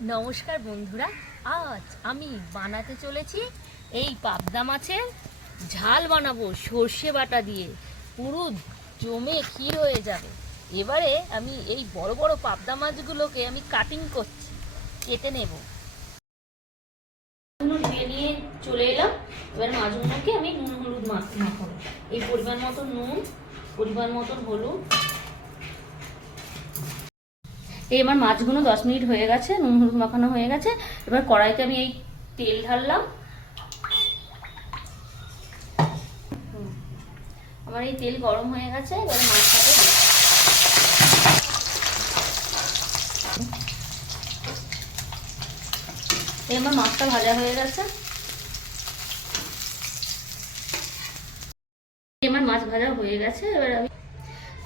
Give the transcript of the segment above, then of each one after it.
নমস্কার বন্ধুরা, আজ আমি বানাতে চলেছি এই পাবদা মাছের ঝাল বানাবো সর্ষে বাটা দিয়ে। পুরো জমে ক্ষীর হয়ে যাবে। এবারে আমি এই বড় বড় পাবদা মাছগুলোকে আমি কাটিং করছি, কেটে নেব। নিয়ে চলে এলাম। এবার মাছগুলোকে আমি নুন হলুদ মাখাবো। এই পরিমাণ মতন নুন, পরিমাণ মতন হলুদ এই আমার মাছগুলো দশ মিনিট হয়ে গেছে, নুন হলুদ মাখানো হয়ে গেছে এবার কড়াইতে আমি এই তেল ঢাললাম। আমার এই তেল গরম হয়ে গেছে, এবার মাছটাকে। এই আমার মাছটা ভাজা হয়ে গেছে আমার মাছ ভাজা হয়ে গেছে, এবার আমি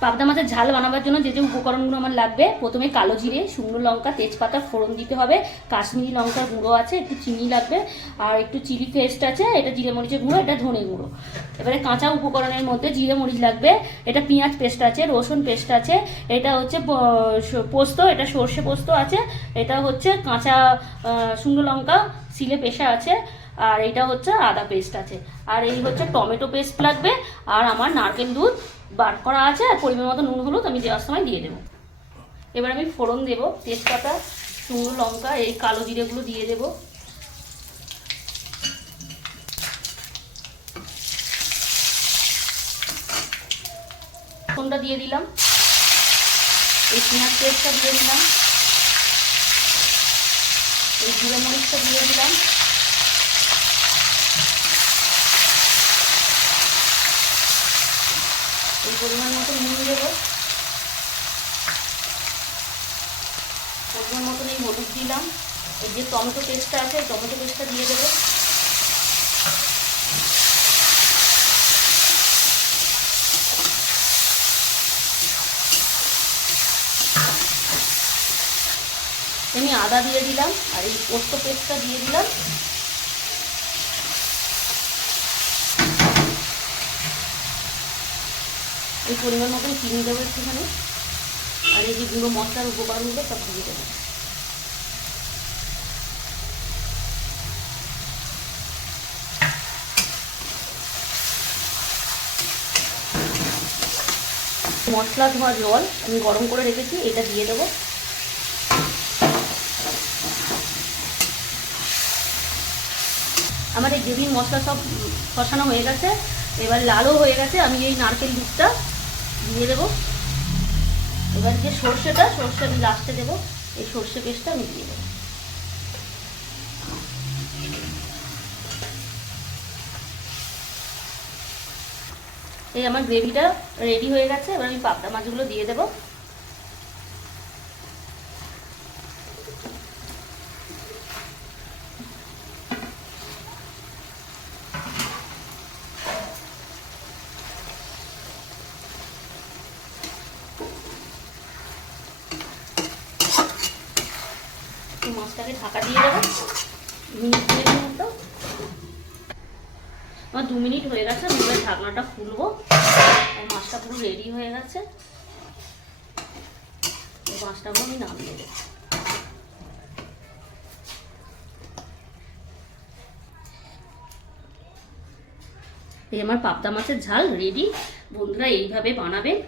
পাবদা মাছের ঝাল বানাবার জন্য যে যে উপকরণগুলো আমার লাগবে, প্রথমে কালো জিরে, শুকনো লঙ্কা, তেজপাতা, ফোড়ন দিতে হবে, কাশ্মীরি লঙ্কার গুঁড়ো আছে, একটু চিনি লাগবে, আর একটু চিলি পেস্ট আছে, এটা জিরে মরিচের গুঁড়ো, এটা ধনে গুঁড়ো। এবারে কাঁচা উপকরণের মধ্যে জিরে মরিচ লাগবে, এটা পেঁয়াজ পেস্ট আছে, রসুন পেস্ট আছে, এটা হচ্ছে পোস্ত, এটা সর্ষে পোস্ত আছে, এটা হচ্ছে কাঁচা শুকনো লঙ্কা সিলে পেশা আছে আর এইটা হচ্ছে আদা পেস্ট আছে। আর এই হচ্ছে টমেটো পেস্ট লাগবে। আর আমার নারকেল দুধ বার করা আছে, আর পরিমাণ মতো নুন, হলুদ আমি দেওয়ার সময় দিয়ে দেবো। এবার আমি ফোড়ন দেব, তেজপাতা শুকনো লঙ্কা, এই কালো জিরেগুলো দিয়ে দেব। ফোনটা দিয়ে দিলাম। এই পেঁয়াজ পেস্টটা দিয়ে দিলাম। এই জিরে মরিচটা দিয়ে দিলাম। পরিমাণ মতো নুন দেবো। পরিমাণ মতন এই হলুদ দিলাম। এই যে টমেটো পেস্টটা আছে টমেটো পেস্টটা দিয়ে দেবো। আমি আদা দিয়ে দিলাম, আর এই পোস্ত পেস্টটা দিয়ে দিলাম। এই পরিমাণ মতন চিনি দেবো একটুখানি। আর এই যে গুঁড়ো মশলার উপকরণগুলো সব দিয়ে দেবো। মশলা ধোয়া জল আমি গরম করে রেখেছি, এটা দিয়ে দেবো। আমার এই গ্রেভির মশলা সব কষানো হয়ে গেছে, এবার লালও হয়ে গেছে, আমি এই নারকেল দুধটা দিয়ে দেবো। এবার যে সর্ষেটা, সর্ষে আমি লাস্টে দেবো। এই সর্ষে পেস্টটা আমি দিয়ে দেবো। এই আমার গ্রেভিটা রেডি হয়ে গেছে। এবার আমি পাবদা মাছগুলো দিয়ে দেবো একটু মাছটাকে ঢাকা দিয়ে দেবো। মিনিট মতো। আমার দু মিনিট হয়ে গেছে, আমি ঢাকনাটা খুলবো। আর মাছটা পুরো রেডি হয়ে গেছে। মাছটাকে আমি নামিয়ে দেবো। এই আমার পাবদা মাছের ঝাল রেডি বন্ধুরা এইভাবে বানাবেন।